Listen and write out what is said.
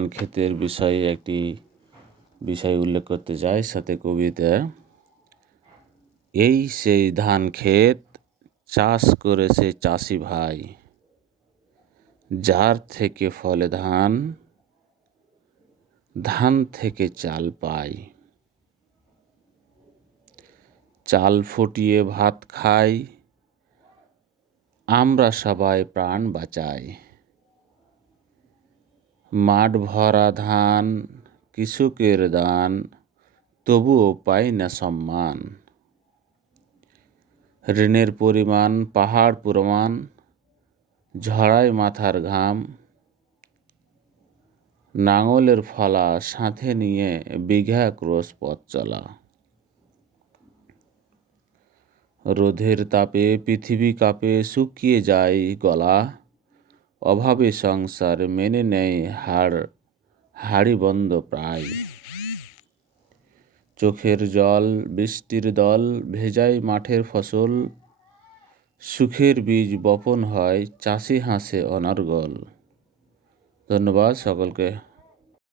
ধান ক্ষেতের বিষয়ে একটি বিষয় উল্লেখ করতে চাই সাথে কবিতা। এই সেই ধান ক্ষেত চাষ করেছে চাষি ভাই, যার থেকে ফলে ধান, ধান থেকে চাল পাই। চাল ফুটিয়ে ভাত খাই, আমরা সবাই প্রাণ বাঁচাই। মাঠ ভরা ধান, কৃষকের দান, তবুও পাই না সম্মান। ঋণের পরিমাণ পাহাড় প্রমাণ, ঝরায় মাথার ঘাম। নাঙলের ফলা সাথে নিয়ে বিঘা ক্রোশ পথ চলা। রোদের তাপে পৃথিবী কাঁপে, শুকিয়ে যায় গলা। অভাবে সংসার মেনে নেয় হাড়ি বন্ধ প্রায়। চোখের জল বৃষ্টির দল ভেজায় মাঠের ফসল। সুখের বীজ বপন হয়, চাষি হাসে অনর্গল। ধন্যবাদ সকলকে।